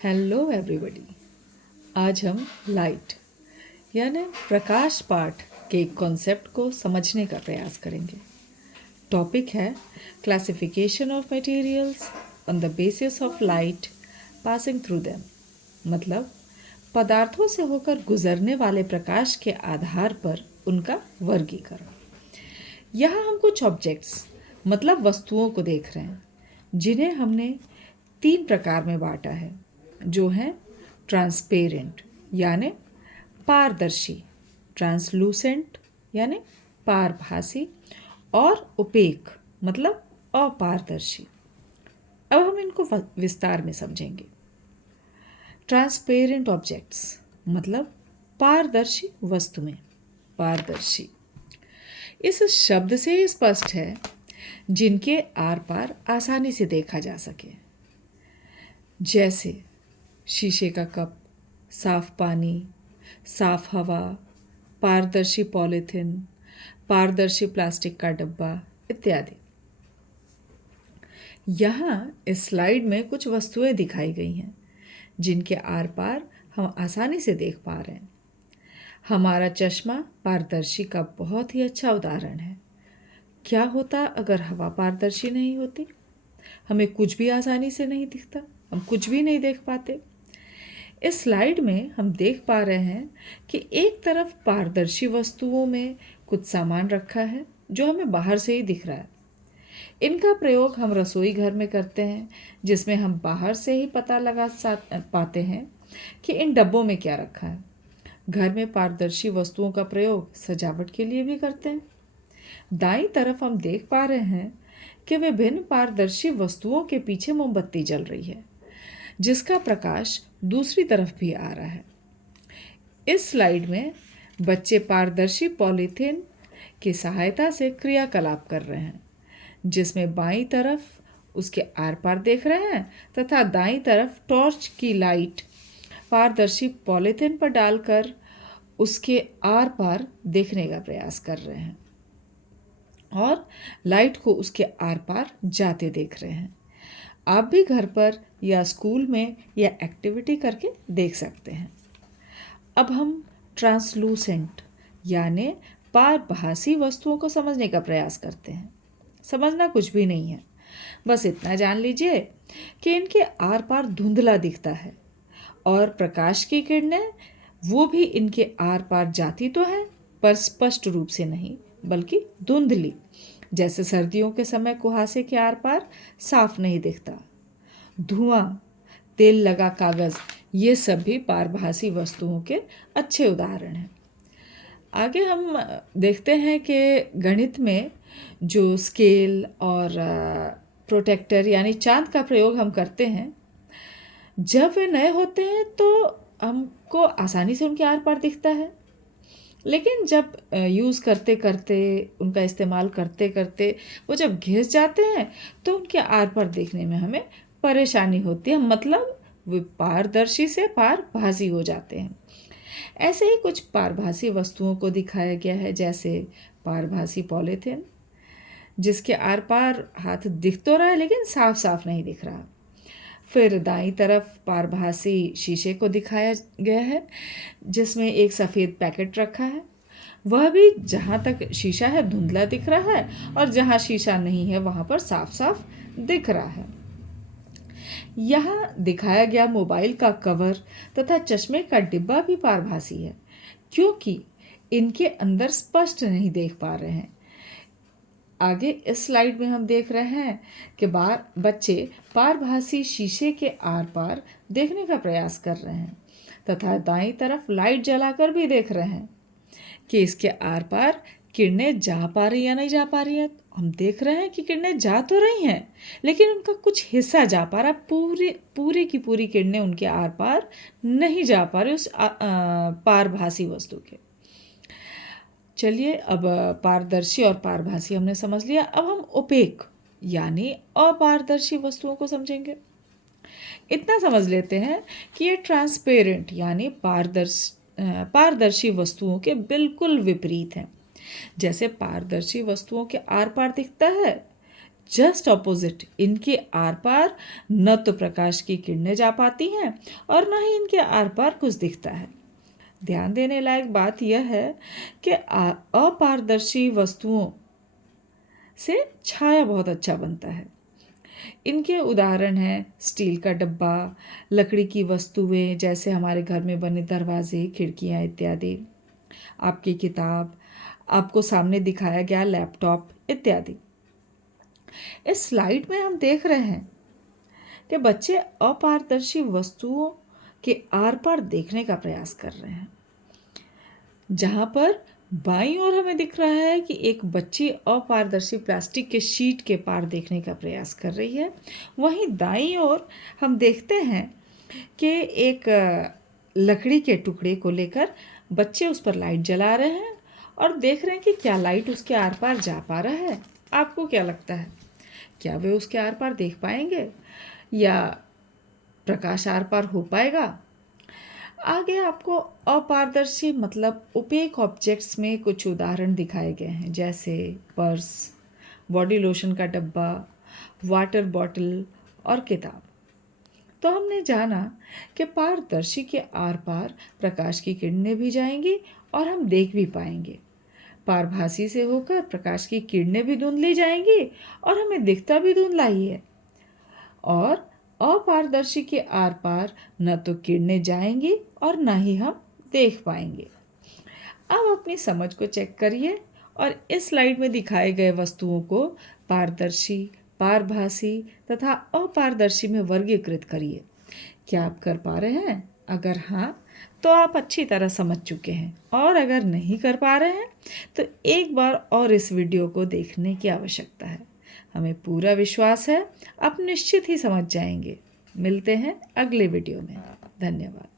Hello everybody. आज हम light यानी प्रकाश पाठ के कॉन्सेप्ट को समझने का प्रयास करेंगे। टॉपिक है classification of materials on the basis of light passing through them, मतलब पदार्थों से होकर गुजरने वाले प्रकाश के आधार पर उनका वर्गीकरण। यहाँ हम कुछ ऑब्जेक्ट्स मतलब वस्तुओं को देख रहे हैं जिन्हें हमने तीन प्रकार में बांटा है, जो है ट्रांसपेरेंट यानी पारदर्शी, ट्रांसलूसेंट यानी पारभासी, और ओपेक मतलब अपारदर्शी। अब हम इनको विस्तार में समझेंगे। ट्रांसपेरेंट ऑब्जेक्ट्स मतलब पारदर्शी वस्तुएं। पारदर्शी इस शब्द से स्पष्ट है जिनके आर पार आसानी से देखा जा सके, जैसे शीशे का कप, साफ पानी, साफ हवा, पारदर्शी पॉलीथिन, पारदर्शी प्लास्टिक का डब्बा इत्यादि। यहाँ इस स्लाइड में कुछ वस्तुएं दिखाई गई हैं जिनके आर पार हम आसानी से देख पा रहे हैं। हमारा चश्मा पारदर्शी का बहुत ही अच्छा उदाहरण है। क्या होता अगर हवा पारदर्शी नहीं होती? हमें कुछ भी आसानी से नहीं दिखता, हम कुछ भी नहीं देख पाते। इस स्लाइड में हम देख पा रहे हैं कि एक तरफ पारदर्शी वस्तुओं में कुछ सामान रखा है जो हमें बाहर से ही दिख रहा है। इनका प्रयोग हम रसोई घर में करते हैं, जिसमें हम बाहर से ही पता लगा पाते हैं कि इन डब्बों में क्या रखा है। घर में पारदर्शी वस्तुओं का प्रयोग सजावट के लिए भी करते हैं। दाईं तरफ हम देख पा रहे हैं कि विभिन्न पारदर्शी वस्तुओं के पीछे मोमबत्ती जल रही है, जिसका प्रकाश दूसरी तरफ भी आ रहा है। इस स्लाइड में बच्चे पारदर्शी पॉलीथीन की सहायता से क्रियाकलाप कर रहे हैं, जिसमें बाईं तरफ उसके आर पार देख रहे हैं तथा दाईं तरफ टॉर्च की लाइट पारदर्शी पॉलीथीन पर डालकर उसके आर पार देखने का प्रयास कर रहे हैं और लाइट को उसके आर पार जाते देख रहे हैं। आप भी घर पर या स्कूल में यह एक्टिविटी करके देख सकते हैं। अब हम ट्रांसलूसेंट यानी पारभासी वस्तुओं को समझने का प्रयास करते हैं। समझना कुछ भी नहीं है, बस इतना जान लीजिए कि इनके आर पार धुंधला दिखता है और प्रकाश की किरणें वो भी इनके आर पार जाती तो है, पर स्पष्ट रूप से नहीं बल्कि धुंधली, जैसे सर्दियों के समय कुहासे के आर पार साफ नहीं दिखता। धुआं, तेल लगा कागज, ये सब भी पारभासी वस्तुओं के अच्छे उदाहरण हैं। आगे हम देखते हैं कि गणित में जो स्केल और प्रोटेक्टर यानी चांद का प्रयोग हम करते हैं, जब वे नए होते हैं तो हमको आसानी से उनके आर पार दिखता है, लेकिन जब यूज़ करते करते उनका इस्तेमाल करते करते वो जब घिस जाते हैं तो उनके आर पार देखने में हमें परेशानी होती है, मतलब वे पारदर्शी से पारभासी हो जाते हैं। ऐसे ही कुछ पारभासी वस्तुओं को दिखाया गया है, जैसे पारभासी पॉलीथिन, जिसके आर पार हाथ दिख तो रहा है लेकिन साफ साफ नहीं दिख रहा। फिर दाईं तरफ पारभासी शीशे को दिखाया गया है, जिसमें एक सफ़ेद पैकेट रखा है। वह भी जहाँ तक शीशा है धुंधला दिख रहा है और जहाँ शीशा नहीं है वहाँ पर साफ साफ दिख रहा है। यहाँ दिखाया गया मोबाइल का कवर तथा चश्मे का डिब्बा भी पारभासी है, क्योंकि इनके अंदर स्पष्ट नहीं देख पा रहे हैं। आगे इस स्लाइड में हम देख रहे हैं कि बच्चे पारभासी शीशे के आर पार देखने का प्रयास कर रहे हैं तथा दाईं तरफ लाइट जलाकर भी देख रहे हैं कि इसके आर पार किरणें जा पा रही या नहीं जा पा रही हैं। हम देख रहे हैं कि किरणें जा तो रही हैं, लेकिन उनका कुछ हिस्सा जा पा रहा है, पूरी की पूरी किरणें उनके आर पार नहीं जा पा रही उस पारभासी वस्तु के। चलिए, अब पारदर्शी और पारभासी हमने समझ लिया। अब हम ओपेक यानी अपारदर्शी वस्तुओं को समझेंगे। इतना समझ लेते हैं कि ये ट्रांसपेरेंट यानी पारदर्शी वस्तुओं के बिल्कुल विपरीत हैं। जैसे पारदर्शी वस्तुओं के आर पार दिखता है, जस्ट ऑपोजिट, इनके आर पार न तो प्रकाश की किरणें जा पाती हैं और न ही इनके आर पार कुछ दिखता है। ध्यान देने लायक बात यह है कि अपारदर्शी वस्तुओं से छाया बहुत अच्छा बनता है। इनके उदाहरण हैं स्टील का डब्बा, लकड़ी की वस्तुएं जैसे हमारे घर में बने दरवाजे, खिड़कियां इत्यादि, आपकी किताब, आपको सामने दिखाया गया लैपटॉप इत्यादि। इस स्लाइड में हम देख रहे हैं कि बच्चे अपारदर्शी वस्तुओं के आर पार देखने का प्रयास कर रहे हैं। जहाँ पर बाईं ओर हमें दिख रहा है कि एक बच्ची अपारदर्शी प्लास्टिक के शीट के पार देखने का प्रयास कर रही है, वहीं दाईं ओर हम देखते हैं कि एक लकड़ी के टुकड़े को लेकर बच्चे उस पर लाइट जला रहे हैं और देख रहे हैं कि क्या लाइट उसके आर पार जा पा रहा है। आपको क्या लगता है, क्या वे उसके आर पार देख पाएंगे या प्रकाश आर पार हो पाएगा? आगे आपको अपारदर्शी मतलब ओपेक ऑब्जेक्ट्स में कुछ उदाहरण दिखाए गए हैं, जैसे पर्स, बॉडी लोशन का डब्बा, वाटर बॉटल और किताब। तो हमने जाना कि पारदर्शी के आर पार प्रकाश की किरणें भी जाएंगी और हम देख भी पाएंगे। पारभासी से होकर प्रकाश की किरणें भी धुंधली जाएंगी और हमें दिखता भी धुंधला ही है। और अपारदर्शी के आर पार न तो किरणें जाएंगी और न ही हम देख पाएंगे। अब अपनी समझ को चेक करिए और इस स्लाइड में दिखाए गए वस्तुओं को पारदर्शी, पारभासी तथा अपारदर्शी में वर्गीकृत करिए। क्या आप कर पा रहे हैं? अगर हाँ, तो आप अच्छी तरह समझ चुके हैं, और अगर नहीं कर पा रहे हैं तो एक बार और इस वीडियो को देखने की आवश्यकता है। हमें पूरा विश्वास है आप निश्चित ही समझ जाएंगे। मिलते हैं अगले वीडियो में। धन्यवाद।